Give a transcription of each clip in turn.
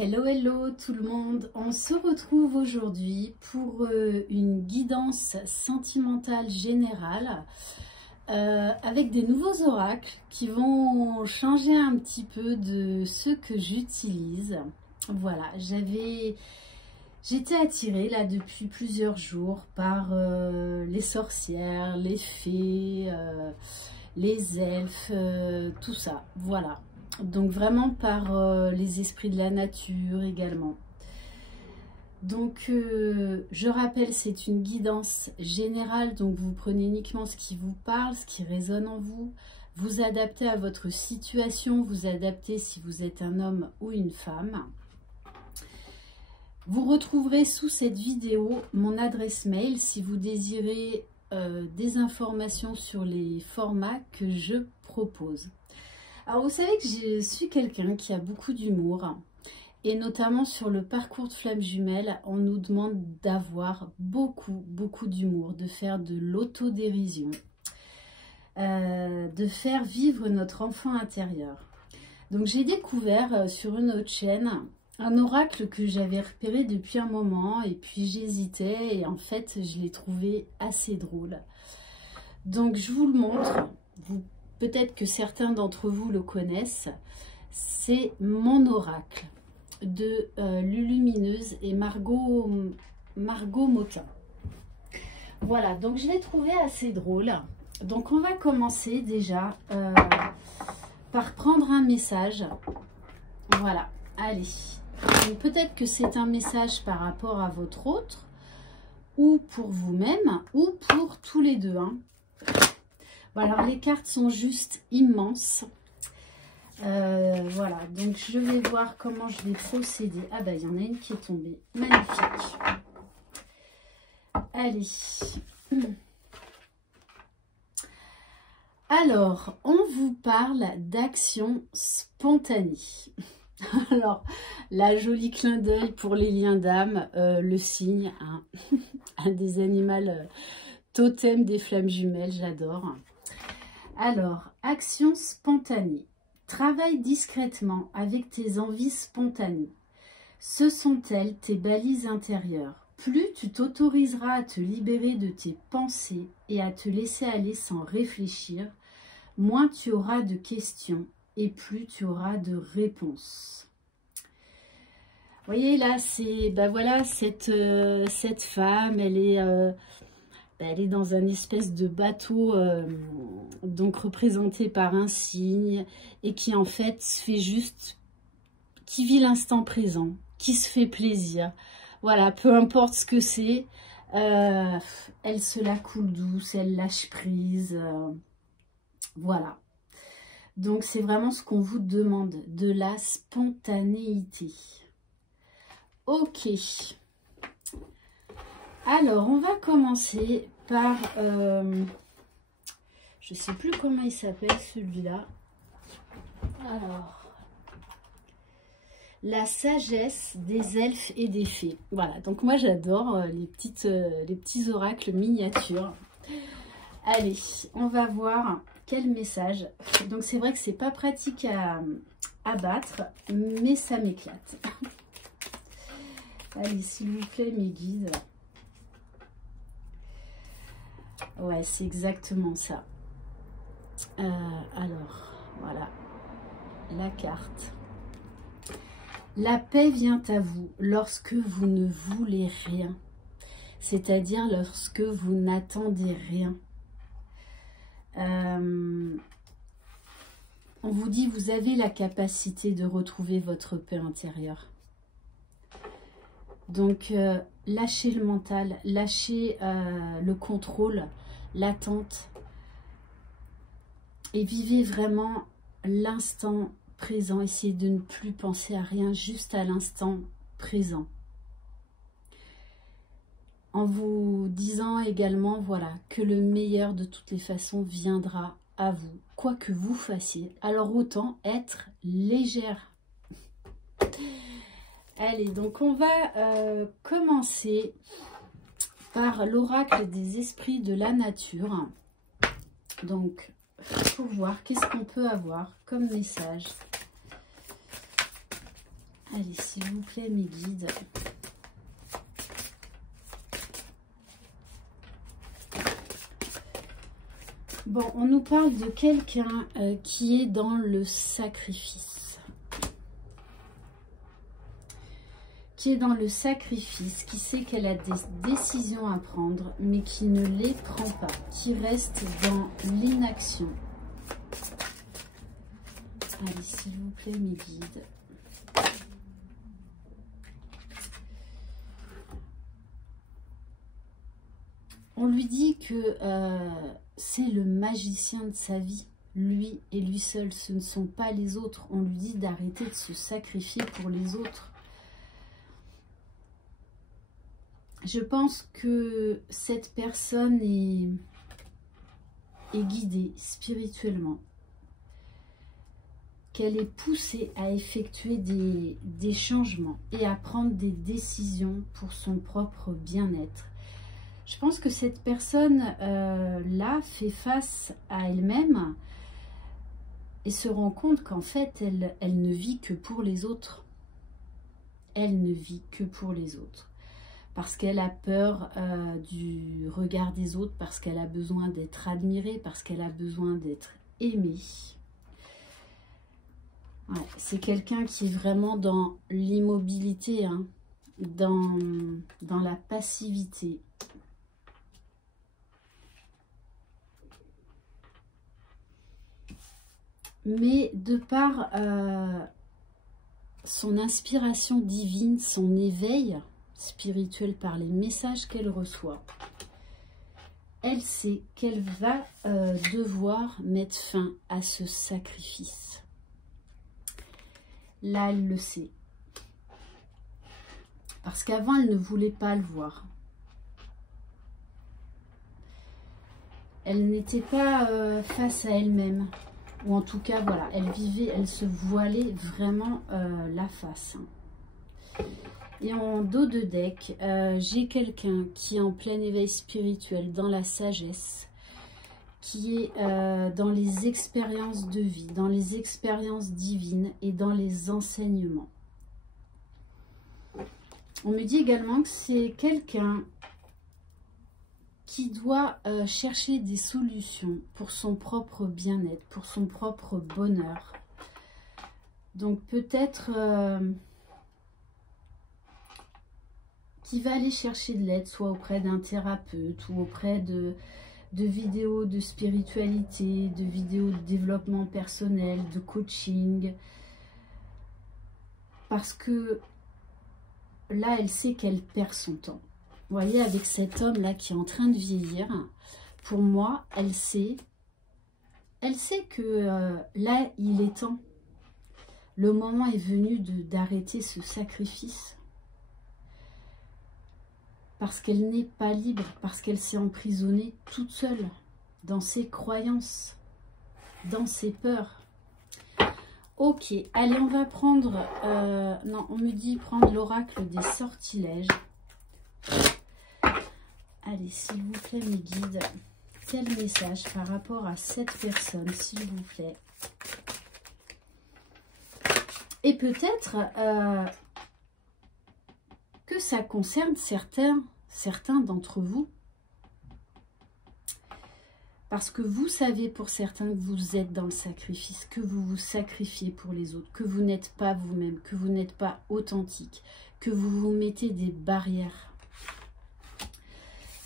Hello, hello tout le monde, on se retrouve aujourd'hui pour une guidance sentimentale générale avec des nouveaux oracles qui vont changer un petit peu de ceux que j'utilise. Voilà, j'étais attirée là depuis plusieurs jours par les sorcières, les fées, les elfes, tout ça, voilà. Donc vraiment par les esprits de la nature également. Donc je rappelle, c'est une guidance générale, donc vous prenez uniquement ce qui vous parle, ce qui résonne en vous, vous adaptez à votre situation, vous adaptez si vous êtes un homme ou une femme. Vous retrouverez sous cette vidéo mon adresse mail si vous désirez des informations sur les formats que je propose. Alors vous savez que je suis quelqu'un qui a beaucoup d'humour et notamment sur le parcours de flammes jumelles, on nous demande d'avoir beaucoup d'humour, de faire de l'autodérision, de faire vivre notre enfant intérieur. Donc j'ai découvert sur une autre chaîne un oracle que j'avais repéré depuis un moment et puis j'hésitais et en fait je l'ai trouvé assez drôle. Donc je vous le montre, peut-être que certains d'entre vous le connaissent, c'est mon oracle de Lulumineuse et Margot Motin. Voilà, donc je l'ai trouvé assez drôle. Donc on va commencer déjà par prendre un message. Voilà, allez. Peut-être que c'est un message par rapport à votre autre, ou pour vous-même, ou pour tous les deux, hein. Alors les cartes sont juste immenses. Voilà, donc je vais voir comment je vais procéder. Ah bah il y en a une qui est tombée. Magnifique. Allez. Alors, on vous parle d'action spontanée. Alors, la jolie clin d'œil pour les liens d'âme, le cygne, hein, un des animaux totem des flammes jumelles, j'adore. Alors, action spontanée. Travaille discrètement avec tes envies spontanées. Ce sont elles tes balises intérieures. Plus tu t'autoriseras à te libérer de tes pensées et à te laisser aller sans réfléchir, moins tu auras de questions et plus tu auras de réponses. Vous voyez là, c'est voilà, cette femme, elle est dans un espèce de bateau, donc représenté par un cygne, et qui en fait se fait juste, qui vit l'instant présent, qui se fait plaisir. Voilà, peu importe ce que c'est, elle se la coule douce, elle lâche prise, voilà. Donc c'est vraiment ce qu'on vous demande, de la spontanéité. Ok. Alors, on va commencer par, je ne sais plus comment il s'appelle celui-là. Alors, la sagesse des elfes et des fées. Voilà, donc moi j'adore les petits oracles miniatures. Allez, on va voir quel message. Donc c'est vrai que c'est pas pratique à battre, mais ça m'éclate. Allez, s'il vous plaît, mes guides. Ouais, c'est exactement ça. Alors, voilà, la carte. La paix vient à vous lorsque vous ne voulez rien, c'est-à-dire lorsque vous n'attendez rien. On vous dit, vous avez la capacité de retrouver votre paix intérieure. Donc, lâchez le mental, lâchez le contrôle, l'attente et vivez vraiment l'instant présent. Essayez de ne plus penser à rien, juste à l'instant présent. En vous disant également, voilà, que le meilleur de toutes les façons viendra à vous, quoi que vous fassiez. Alors autant être légère. Allez, donc on va commencer par l'oracle des esprits de la nature. Donc, pour voir qu'est-ce qu'on peut avoir comme message. Allez, s'il vous plaît, mes guides. Bon, on nous parle de quelqu'un qui est dans le sacrifice. Qui est dans le sacrifice, qui sait qu'elle a des décisions à prendre, mais qui ne les prend pas, qui reste dans l'inaction. Allez, s'il vous plaît, mes guides. On lui dit que c'est le magicien de sa vie, lui et lui seul, ce ne sont pas les autres. On lui dit d'arrêter de se sacrifier pour les autres. Je pense que cette personne est guidée spirituellement, qu'elle est poussée à effectuer des changements et à prendre des décisions pour son propre bien-être. Je pense que cette personne-là fait face à elle-même et se rend compte qu'en fait, elle ne vit que pour les autres. Elle ne vit que pour les autres. Parce qu'elle a peur du regard des autres, parce qu'elle a besoin d'être admirée, parce qu'elle a besoin d'être aimée. Ouais, c'est quelqu'un qui est vraiment dans l'immobilité, hein, dans la passivité. Mais de par son inspiration divine, son éveil spirituel par les messages qu'elle reçoit, elle sait qu'elle va devoir mettre fin à ce sacrifice. Là, elle le sait. Parce qu'avant, elle ne voulait pas le voir. Elle n'était pas face à elle-même. Ou en tout cas, voilà, elle se voilait vraiment la face. Et en dos de deck, j'ai quelqu'un qui est en plein éveil spirituel, dans la sagesse, qui est dans les expériences de vie, dans les expériences divines et dans les enseignements. On me dit également que c'est quelqu'un qui doit chercher des solutions pour son propre bien-être, pour son propre bonheur. Donc peut-être qui va aller chercher de l'aide, soit auprès d'un thérapeute ou auprès de vidéos de spiritualité, de vidéos de développement personnel, de coaching. Parce que là, elle sait qu'elle perd son temps. Vous voyez, avec cet homme-là qui est en train de vieillir, pour moi, elle sait que là, il est temps. Le moment est venu d'arrêter ce sacrifice. Parce qu'elle n'est pas libre, parce qu'elle s'est emprisonnée toute seule, dans ses croyances, dans ses peurs. Ok, allez, on va prendre... non, on me dit prendre l'oracle des sortilèges. Allez, s'il vous plaît, mes guides, quel message par rapport à cette personne, s'il vous plaît? Et peut-être que ça concerne certains d'entre vous. Parce que vous savez pour certains que vous êtes dans le sacrifice, que vous vous sacrifiez pour les autres, que vous n'êtes pas vous-même, que vous n'êtes pas authentique, que vous vous mettez des barrières.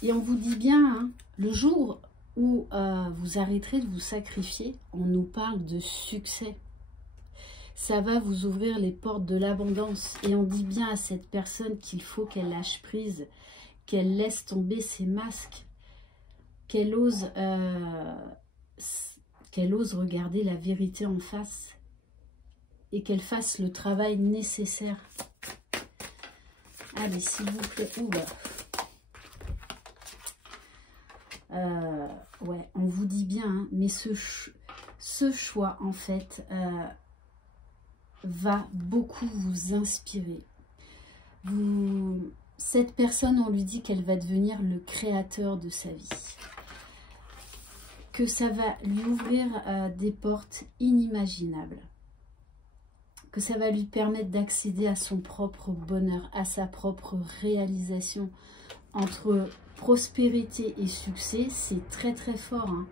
Et on vous dit bien, hein, le jour où vous arrêterez de vous sacrifier, on nous parle de succès. Ça va vous ouvrir les portes de l'abondance. Et on dit bien à cette personne qu'il faut qu'elle lâche prise, qu'elle laisse tomber ses masques, qu'elle ose regarder la vérité en face et qu'elle fasse le travail nécessaire. Allez, s'il vous plaît. Oula. Ouais, on vous dit bien, hein, mais ce choix, en fait, va beaucoup vous inspirer. Cette personne, on lui dit qu'elle va devenir le créateur de sa vie. Que ça va lui ouvrir des portes inimaginables. que ça va lui permettre d'accéder à son propre bonheur, à sa propre réalisation. Entre prospérité et succès, c'est très très fort, hein.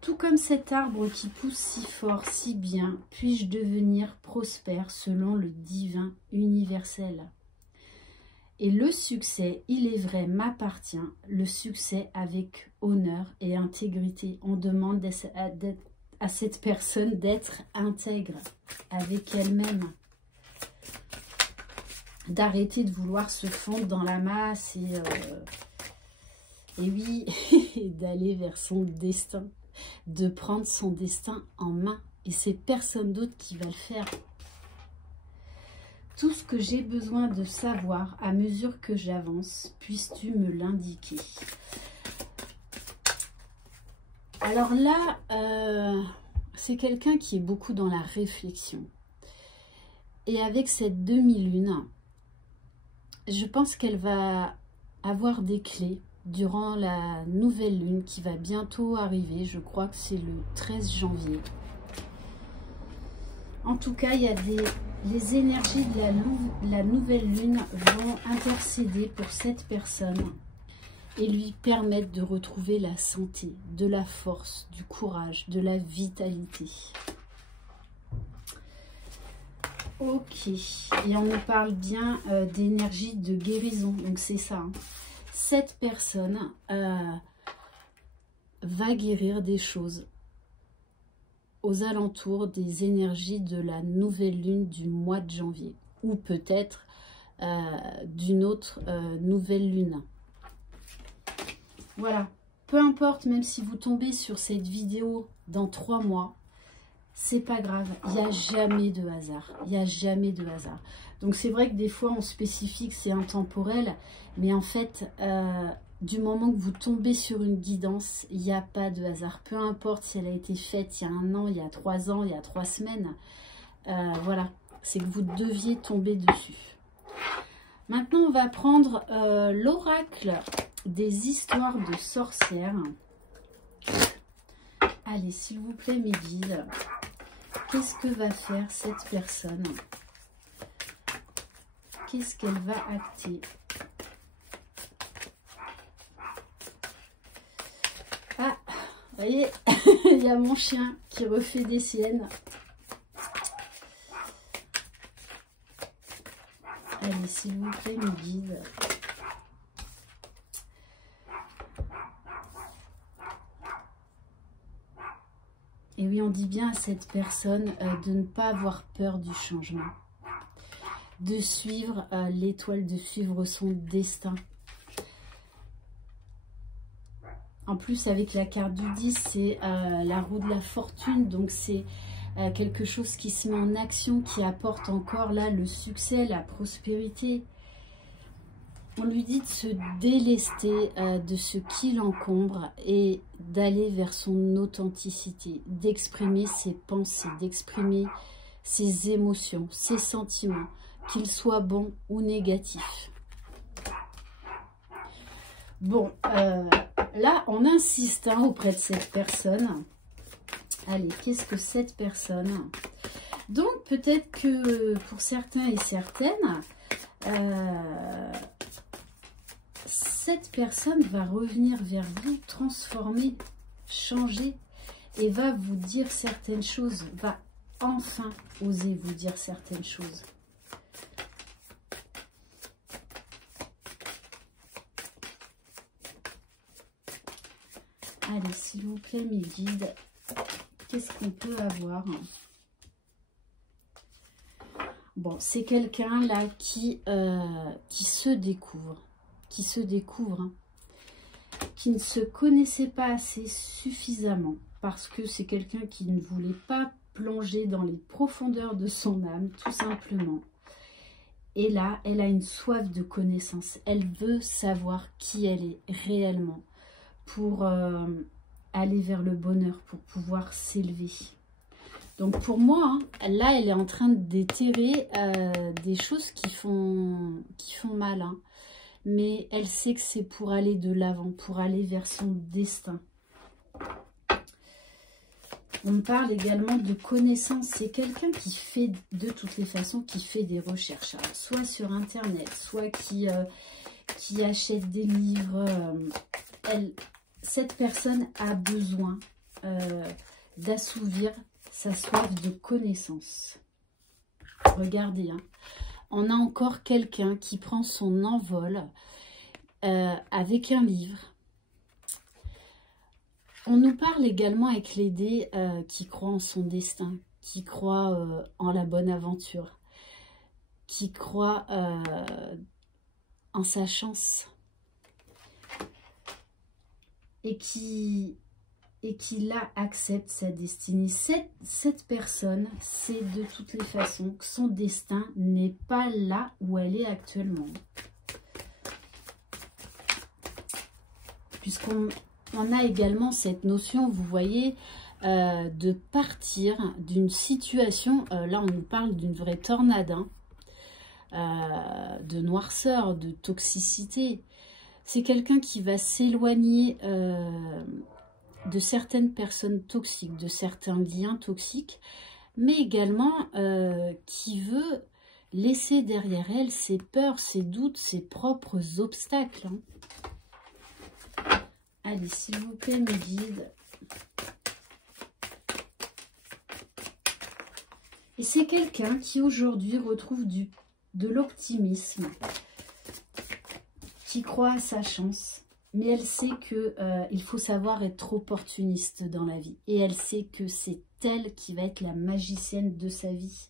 Tout comme cet arbre qui pousse si fort, si bien, puis-je devenir prospère selon le divin universel. Et le succès, il est vrai, m'appartient, le succès avec honneur et intégrité. On demande à cette personne d'être intègre avec elle-même, d'arrêter de vouloir se fondre dans la masse et oui, d'aller vers son destin, de prendre son destin en main. Et c'est personne d'autre qui va le faire. Tout ce que j'ai besoin de savoir à mesure que j'avance, puisses-tu me l'indiquer? Alors là, c'est quelqu'un qui est beaucoup dans la réflexion. Et avec cette demi-lune, je pense qu'elle va avoir des clés durant la nouvelle lune qui va bientôt arriver. Je crois que c'est le 13 janvier. En tout cas, il y a les énergies de la nouvelle lune vont intercéder pour cette personne et lui permettre de retrouver la santé, de la force, du courage, de la vitalité. Ok, et on nous parle bien d'énergie de guérison, donc c'est ça. Hein. Cette personne va guérir des choses aux alentours des énergies de la nouvelle lune du mois de janvier, ou peut-être d'une autre nouvelle lune. Voilà, peu importe, même si vous tombez sur cette vidéo dans 3 mois, c'est pas grave, il n'y a jamais de hasard, il n'y a jamais de hasard. Donc c'est vrai que des fois on spécifie que c'est intemporel, mais en fait, du moment que vous tombez sur une guidance, il n'y a pas de hasard. Peu importe si elle a été faite il y a 1 an, il y a 3 ans, il y a 3 semaines, voilà, c'est que vous deviez tomber dessus. Maintenant on va prendre l'oracle des histoires de sorcières. Allez, s'il vous plaît mes guides, qu'est-ce que va faire cette personne? Qu'est-ce qu'elle va acter? Ah, vous voyez, il y a mon chien qui refait des siennes. Allez, s'il vous plaît, mes guides. Et oui, on dit bien à cette personne de ne pas avoir peur du changement, de suivre l'étoile, de suivre son destin. En plus, avec la carte du 10, c'est la roue de la fortune, donc c'est quelque chose qui se met en action, qui apporte encore là le succès, la prospérité. On lui dit de se délester de ce qui l'encombre et d'aller vers son authenticité, d'exprimer ses pensées, d'exprimer ses émotions, ses sentiments, qu'ils soient bons ou négatifs. Bon, là, on insiste hein, auprès de cette personne. Allez, qu'est-ce que cette personne? Donc, peut-être que pour certains et certaines, cette personne va revenir vers vous, transformer, changer et va vous dire certaines choses, va enfin oser vous dire certaines choses. Allez, s'il vous plaît, mes guides, qu'est-ce qu'on peut avoir? Bon, c'est quelqu'un là qui se découvre. Qui ne se connaissait pas assez suffisamment parce que c'est quelqu'un qui ne voulait pas plonger dans les profondeurs de son âme, tout simplement. Et là, elle a une soif de connaissance. Elle veut savoir qui elle est réellement pour aller vers le bonheur, pour pouvoir s'élever. Donc pour moi, hein, là, elle est en train de déterrer des choses qui font mal, hein. Mais elle sait que c'est pour aller de l'avant, pour aller vers son destin. On me parle également de connaissances. C'est quelqu'un qui fait, de toutes les façons, qui fait des recherches. Alors, soit sur Internet, soit qui achète des livres. Cette personne a besoin d'assouvir sa soif de connaissances. Regardez, hein. On a encore quelqu'un qui prend son envol avec un livre. On nous parle également avec les dés qui croient en son destin, qui croient en la bonne aventure, qui croient en sa chance et qui là accepte sa destinée. Cette personne sait de toutes les façons que son destin n'est pas là où elle est actuellement. Puisqu'on a également cette notion, vous voyez, de partir d'une situation, là on nous parle d'une vraie tornade, hein, de noirceur, de toxicité. C'est quelqu'un qui va s'éloigner de certaines personnes toxiques, de certains liens toxiques, mais également qui veut laisser derrière elle ses peurs, ses doutes, ses propres obstacles. Hein. Allez, s'il vous plaît, mes guides. Et c'est quelqu'un qui aujourd'hui retrouve de l'optimisme, qui croit à sa chance. Mais elle sait qu'il faut savoir être opportuniste dans la vie. Et elle sait que c'est elle qui va être la magicienne de sa vie.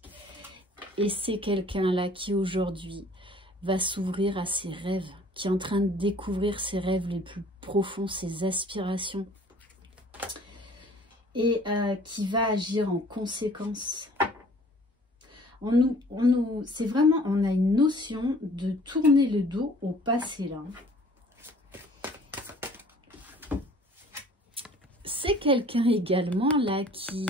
Et c'est quelqu'un-là qui aujourd'hui va s'ouvrir à ses rêves, qui est en train de découvrir ses rêves les plus profonds, ses aspirations. Et qui va agir en conséquence. C'est vraiment, on a une notion de tourner le dos au passé là. C'est quelqu'un également là qui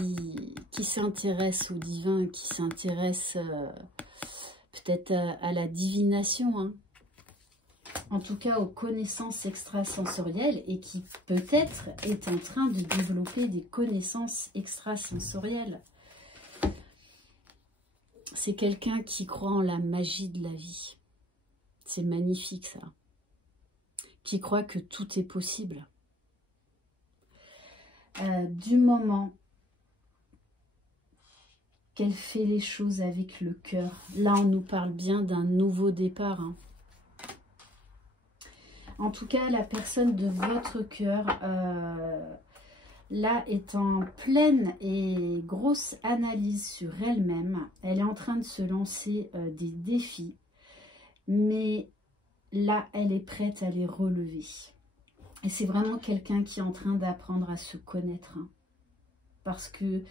s'intéresse au divin, qui s'intéresse peut-être à la divination, hein. En tout cas aux connaissances extrasensorielles, et qui peut-être est en train de développer des connaissances extrasensorielles. C'est quelqu'un qui croit en la magie de la vie. C'est magnifique ça. Qui croit que tout est possible. Du moment qu'elle fait les choses avec le cœur. Là, on nous parle bien d'un nouveau départ, hein. En tout cas, la personne de votre cœur, là, est en pleine et grosse analyse sur elle-même. Elle est en train de se lancer des défis. Mais là, elle est prête à les relever. Et c'est vraiment quelqu'un qui est en train d'apprendre à se connaître. Hein. Parce que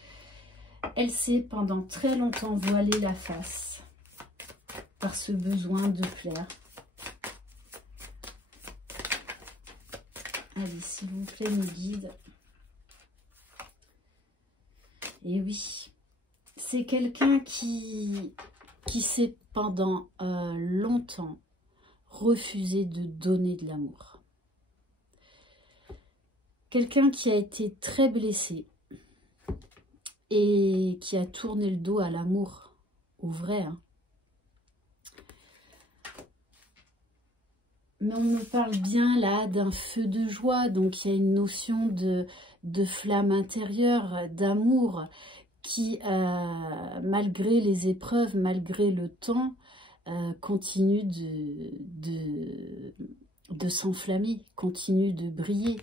elle s'est pendant très longtemps voilée la face par ce besoin de plaire. Allez, s'il vous plaît, mes guides. Et oui, c'est quelqu'un qui s'est pendant longtemps refusé de donner de l'amour. Quelqu'un qui a été très blessé et qui a tourné le dos à l'amour, au vrai. Hein. Mais on me parle bien là d'un feu de joie, donc il y a une notion de flamme intérieure, d'amour qui, malgré les épreuves, malgré le temps, continue de s'enflammer, continue de briller.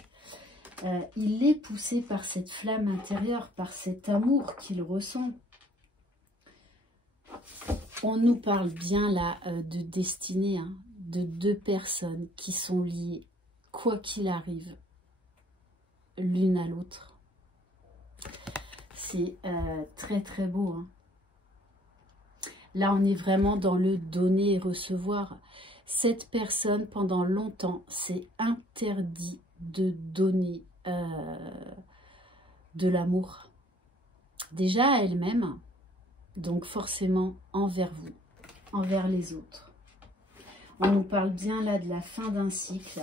Il est poussé par cette flamme intérieure, par cet amour qu'il ressent. On nous parle bien là de destinée, hein, de deux personnes qui sont liées, quoi qu'il arrive, l'une à l'autre. C'est très très beau. Hein. Là, on est vraiment dans le donner et recevoir. Cette personne, pendant longtemps, s'est interdit de donner de l'amour. Déjà à elle-même, donc forcément envers vous, envers les autres. On nous parle bien là de la fin d'un cycle.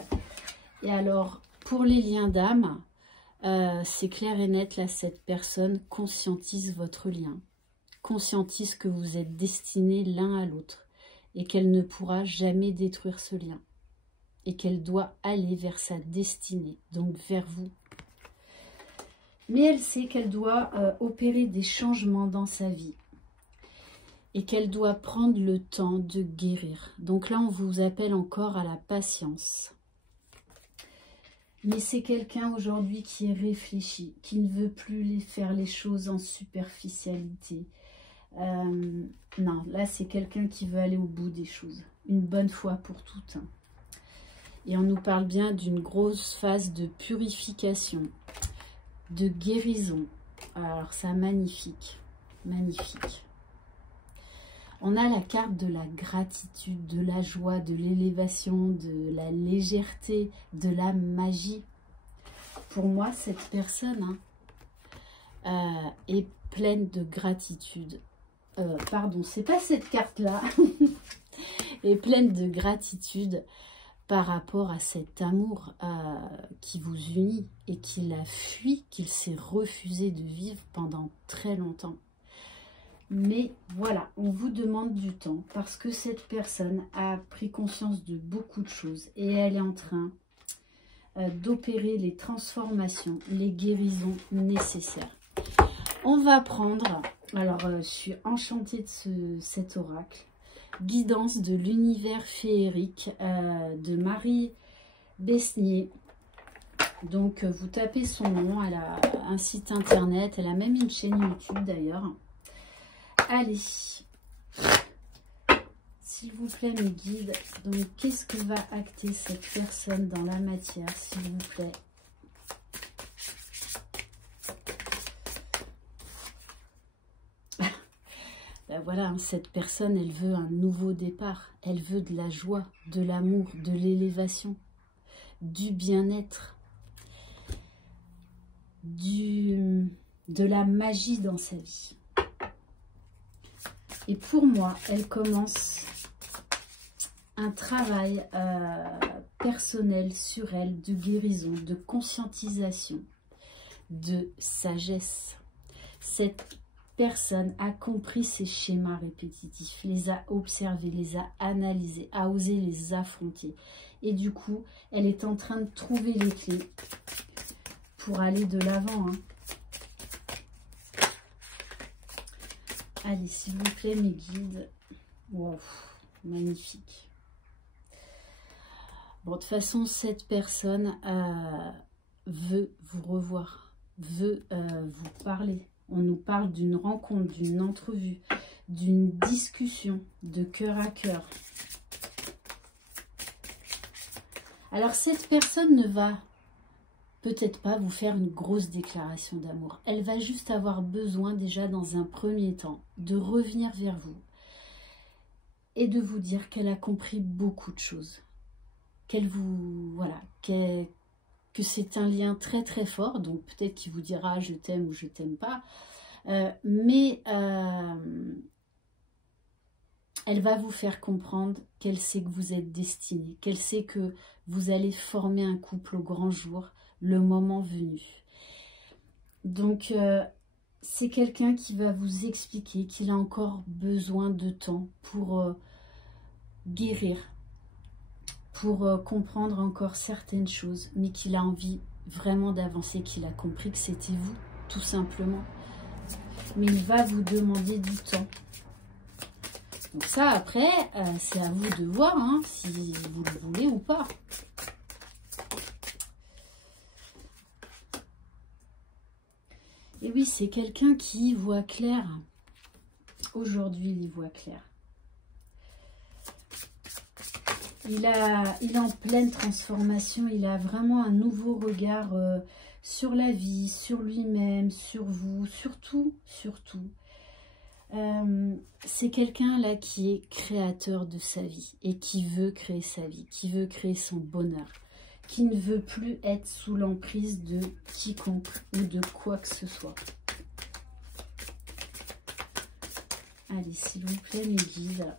Et alors, pour les liens d'âme, c'est clair et net, là, cette personne conscientise votre lien. Conscientise que vous êtes destinés l'un à l'autre et qu'elle ne pourra jamais détruire ce lien. Et qu'elle doit aller vers sa destinée, donc vers vous. Mais elle sait qu'elle doit opérer des changements dans sa vie. Et qu'elle doit prendre le temps de guérir. Donc là, on vous appelle encore à la patience. Mais c'est quelqu'un aujourd'hui qui est réfléchi, qui ne veut plus faire les choses en superficialité. Non, là, c'est quelqu'un qui veut aller au bout des choses. Une bonne fois pour toutes. Et on nous parle bien d'une grosse phase de purification, de guérison. Alors, ça, magnifique, magnifique. On a la carte de la gratitude, de la joie, de l'élévation, de la légèreté, de la magie. Pour moi, cette personne est pleine de gratitude. Pardon, c'est pas cette carte-là. Est pleine de gratitude par rapport à cet amour qui vous unit et qu'il a fui, qu'il s'est refusé de vivre pendant très longtemps. Mais voilà, on vous demande du temps parce que cette personne a pris conscience de beaucoup de choses et elle est en train d'opérer les transformations, les guérisons nécessaires. On va prendre, alors je suis enchantée de cet oracle, Guidance de l'univers féerique de Marie Besnier. Donc vous tapez son nom, elle a un site internet, elle a même une chaîne YouTube d'ailleurs. Allez, s'il vous plaît mes guides, donc qu'est-ce que va acter cette personne dans la matière, s'il vous plaît? Ben voilà, cette personne, elle veut un nouveau départ, elle veut de la joie, de l'amour, de l'élévation, du bien-être, de la magie dans sa vie. Et pour moi, elle commence un travail personnel sur elle, de guérison, de conscientisation, de sagesse. Cette personne a compris ces schémas répétitifs, les a observés, les a analysés, a osé les affronter. Et du coup, elle est en train de trouver les clés pour aller de l'avant, hein. Allez, s'il vous plaît, mes guides. Wow, magnifique. Bon, de toute façon, cette personne veut vous revoir, veut vous parler. On nous parle d'une rencontre, d'une entrevue, d'une discussion de cœur à cœur. Alors, cette personne ne va peut-être pas vous faire une grosse déclaration d'amour. Elle va juste avoir besoin déjà dans un premier temps de revenir vers vous et de vous dire qu'elle a compris beaucoup de choses. Qu'elle vous... Voilà, que c'est un lien très très fort. Donc peut-être qu'il vous dira je t'aime ou je t'aime pas. Mais elle va vous faire comprendre qu'elle sait que vous êtes destinés. Qu'elle sait que vous allez former un couple au grand jour, le moment venu. Donc, c'est quelqu'un qui va vous expliquer qu'il a encore besoin de temps pour guérir, pour comprendre encore certaines choses, mais qu'il a envie vraiment d'avancer, qu'il a compris que c'était vous, tout simplement. Mais il va vous demander du temps. Donc ça, après, c'est à vous de voir hein, si vous le voulez ou pas. Et oui, c'est quelqu'un qui voit clair. Aujourd'hui, il voit clair. Il est en pleine transformation. Il a vraiment un nouveau regard sur la vie, sur lui-même, sur vous, surtout. C'est quelqu'un là qui est créateur de sa vie et qui veut créer sa vie, qui veut créer son bonheur, qui ne veut plus être sous l'emprise de quiconque ou de quoi que ce soit. Allez, s'il vous plaît, mes guides.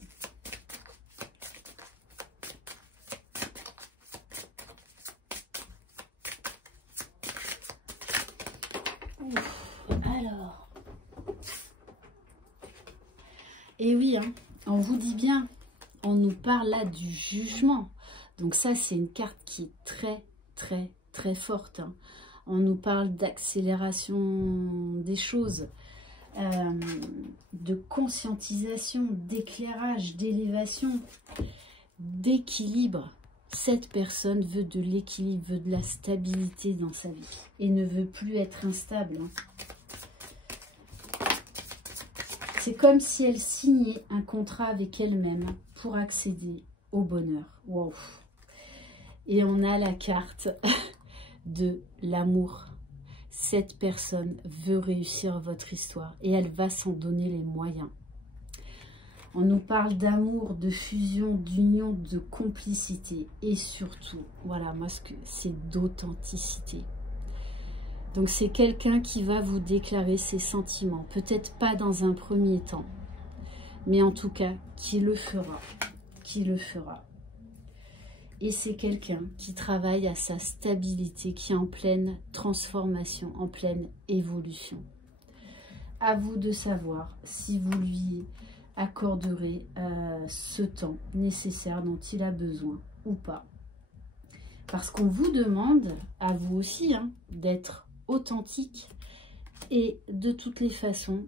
Et oui, hein, on vous dit bien, on nous parle là du jugement. Donc ça, c'est une carte qui est très, très, très forte. Hein. On nous parle d'accélération des choses, de conscientisation, d'éclairage, d'élévation, d'équilibre. Cette personne veut de l'équilibre, veut de la stabilité dans sa vie et ne veut plus être instable. Hein. C'est comme si elle signait un contrat avec elle-même pour accéder au bonheur. Wow. Et on a la carte de l'amour. Cette personne veut réussir votre histoire et elle va s'en donner les moyens. On nous parle d'amour, de fusion, d'union, de complicité et surtout, voilà, moi ce que c'est d'authenticité. Donc c'est quelqu'un qui va vous déclarer ses sentiments, peut-être pas dans un premier temps, mais en tout cas qui le fera, Et c'est quelqu'un qui travaille à sa stabilité, qui est en pleine transformation, en pleine évolution. À vous de savoir si vous lui accorderez ce temps nécessaire dont il a besoin ou pas. Parce qu'on vous demande, à vous aussi, hein, d'être authentique et de toutes les façons,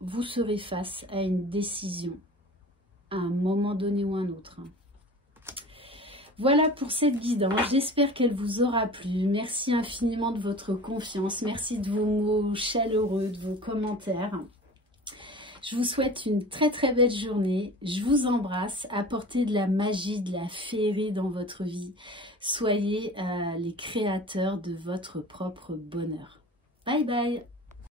vous serez face à une décision à un moment donné ou un autre. Voilà pour cette guidance, j'espère qu'elle vous aura plu. Merci infiniment de votre confiance, merci de vos mots chaleureux, de vos commentaires. Je vous souhaite une très très belle journée, je vous embrasse, apportez de la magie, de la féerie dans votre vie. Soyez les créateurs de votre propre bonheur. Bye bye.